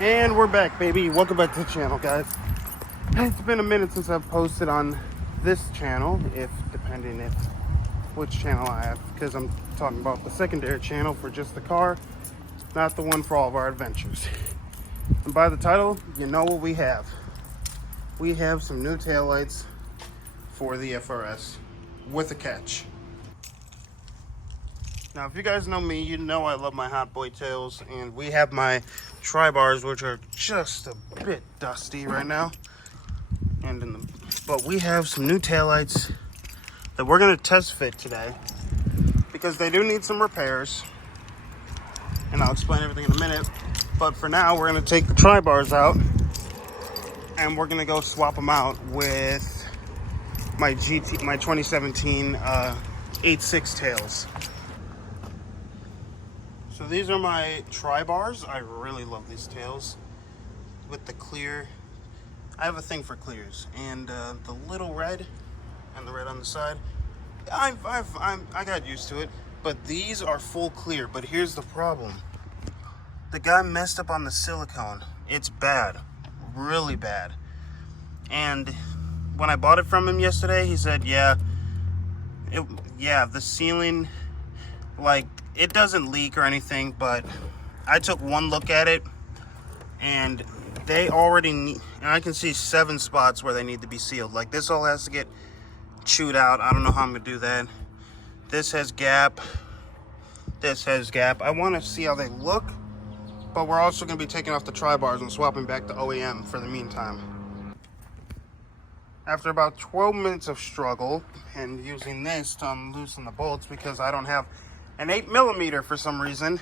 And we're back, baby. Welcome back to the channel, guys. It's been a minute since I've posted on this channel, depending which channel I have, because I'm talking about the secondary channel for just the car, not the one for all of our adventures. And by the title, you know what we have. We have some new taillights for the FRS with a catch. Now, if you guys know me, you know I love my hot boy tails, and we have my tri-bars, which are just a bit dusty right now. But we have some new taillights that we're gonna test fit today because they do need some repairs, and I'll explain everything in a minute. But for now, we're gonna take the tri-bars out, and we're gonna go swap them out with my 2017 8.6 tails. So these are my tri-bars. I really love these tails with the clear. I have a thing for clears, and the little red and the red on the side. I got used to it, but these are full clear. But here's the problem: the guy messed up on the silicone. It's bad, really bad. And when I bought it from him yesterday, he said, "Yeah, the sealing, like." It doesn't leak or anything, but I took one look at it, and they already need, and I can see 7 spots where they need to be sealed. Like, this all has to get chewed out. I don't know how I'm gonna do that. This has gap. This has gap. I want to see how they look, but we're also gonna be taking off the tri-bars and swapping back to OEM for the meantime. After about 12 minutes of struggle and using this to unloosen the bolts because I don't have an 8mm for some reason,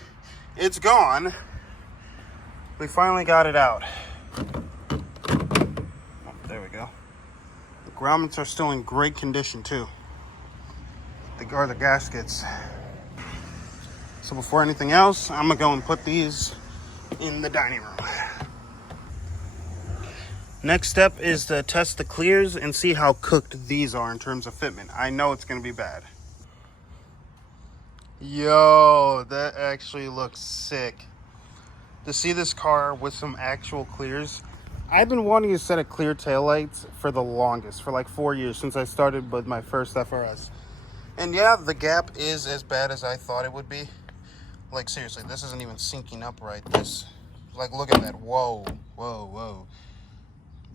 it's gone. We finally got it out. Oh, there we go. The grommets are still in great condition too. The gaskets. So before anything else, I'm gonna go and put these in the dining room. Next step is to test the clears and see how cooked these are in terms of fitment. I know it's gonna be bad. Yo, that actually looks sick. To see this car with some actual clears. I've been wanting a set of clear taillights for the longest, for like 4 years, since I started with my first FRS. And yeah, the gap is as bad as I thought it would be. Like, seriously, this isn't even syncing up right. Like, look at that. Whoa, whoa, whoa.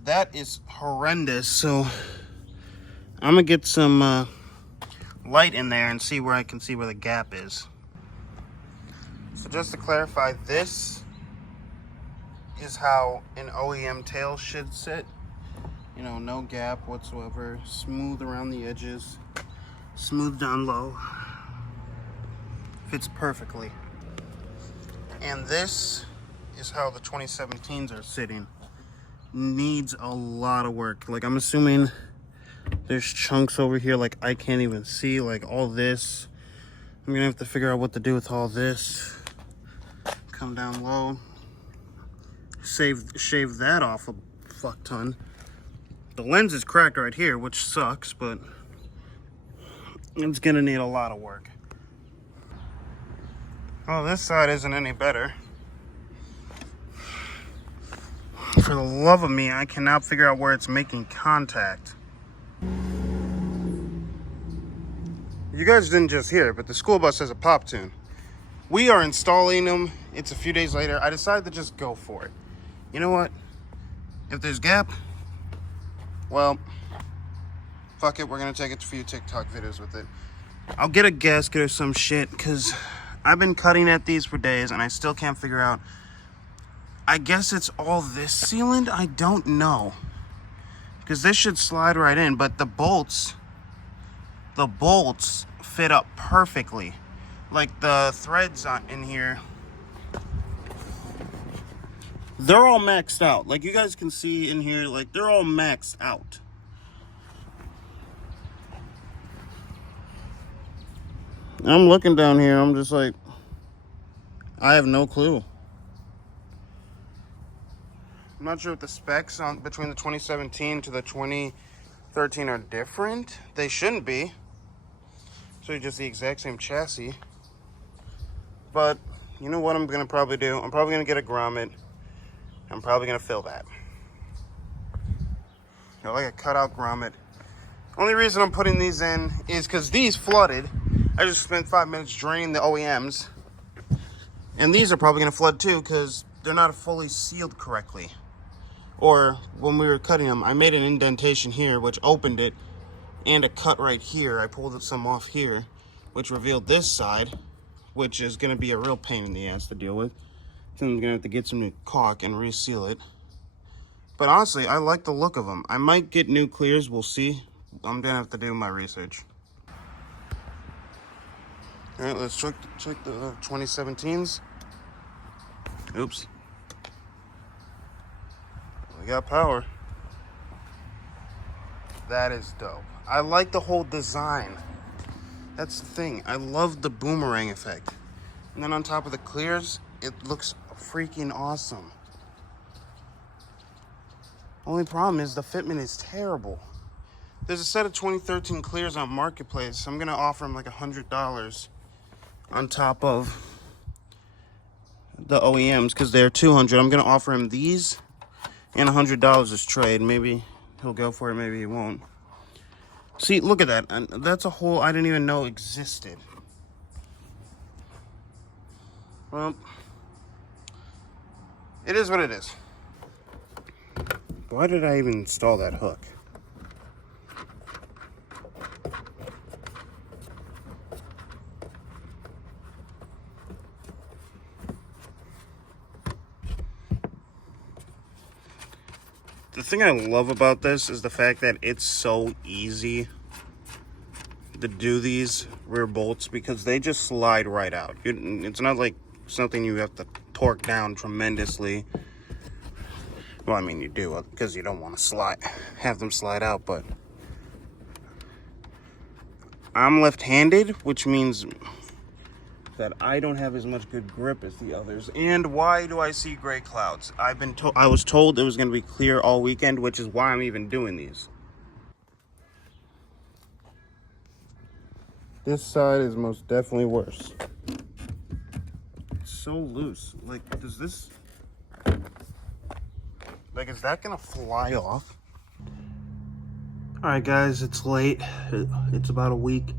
That is horrendous. So I'm gonna get some light in there and see where I can see where the gap is. So just to clarify, this is how an OEM tail should sit. You know, no gap whatsoever, smooth around the edges, smooth down low, fits perfectly. And this is how the 2017s are sitting. Needs a lot of work. Like, I'm assuming there's chunks over here like I can't even see, like all this. I'm gonna have to figure out what to do with all this. Come down low, shave that off a fuck ton. The lens is cracked right here, which sucks, but it's gonna need a lot of work. Oh, this side isn't any better. For the love of me, I cannot figure out where it's making contact. You guys didn't just hear it, but the school bus has a pop tune. We are installing them. It's a few days later. I decided to just go for it. You know what? If there's gap, well, fuck it. We're going to take it to a few TikTok videos with it. I'll get a gasket or some shit, because I've been cutting at these for days, and I still can't figure out. I guess it's all this sealant? I don't know. Because this should slide right in, but the bolts fit up perfectly. Like, the threads in here, they're all maxed out. Like, you guys can see in here, like, they're all maxed out. I'm looking down here, I'm just like, I have no clue. I'm not sure if the specs between the 2017 to the 2013 are different. They shouldn't be. So just the exact same chassis. But you know what I'm gonna probably do? I'm probably gonna get a grommet, I'm probably gonna fill that. Got like a cutout grommet. Only reason I'm putting these in is because these flooded. I just spent 5 minutes draining the OEMs. And these are probably gonna flood too because they're not fully sealed correctly. Or when we were cutting them, I made an indentation here which opened it, and a cut right here. I pulled some off here, which revealed this side, which is gonna be a real pain in the ass to deal with. So I'm gonna have to get some new caulk and reseal it. But honestly, I like the look of them. I might get new clears, we'll see. I'm gonna have to do my research. All right, let's check the 2017s. Oops. We got power. That is dope. I like the whole design. That's the thing. I love the boomerang effect. And then on top of the clears, it looks freaking awesome. Only problem is the fitment is terrible. There's a set of 2013 clears on Marketplace. So I'm gonna offer them like $100 on top of the OEMs because they're $200. I'm gonna offer him these and $100 as trade. Maybe he'll go for it, maybe he won't. See, look at that. And that's a hole I didn't even know existed. Well, it is what it is. Why did I even install that hook? The thing I love about this is the fact that it's so easy to do these rear bolts because they just slide right out. It's not like something you have to torque down tremendously. Well, I mean, you do because you don't want to have them slide out, but I'm left-handed, which means that I don't have as much good grip as the others. And why do I see gray clouds? I was told it was going to be clear all weekend, which is why I'm even doing these. This side is most definitely worse. It's so loose. Like, is that gonna fly off? All right, guys, it's late. It's about a week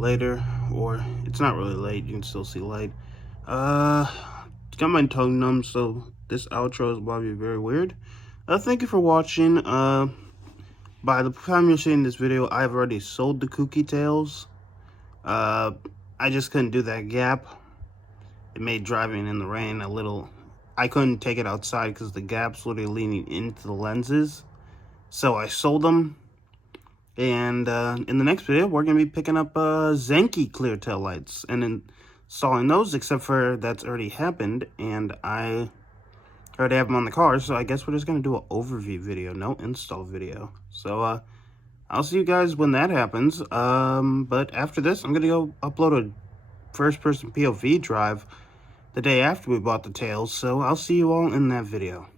later, or it's not really late. You can still see light. Got my tongue numb, so this outro is probably very weird. Thank you for watching. By the time you're seeing this video, I've already sold the Kouki tails. I just couldn't do that gap. It made driving in the rain a little... I couldn't take it outside because the gap's literally leaning into the lenses. So I sold them. And in the next video, we're going to be picking up Zenki clear tail lights and installing those, except for that's already happened. And I already have them on the car, so I guess we're just going to do an overview video, no install video. So I'll see you guys when that happens. But after this, I'm going to go upload a first-person POV drive the day after we bought the tails. So I'll see you all in that video.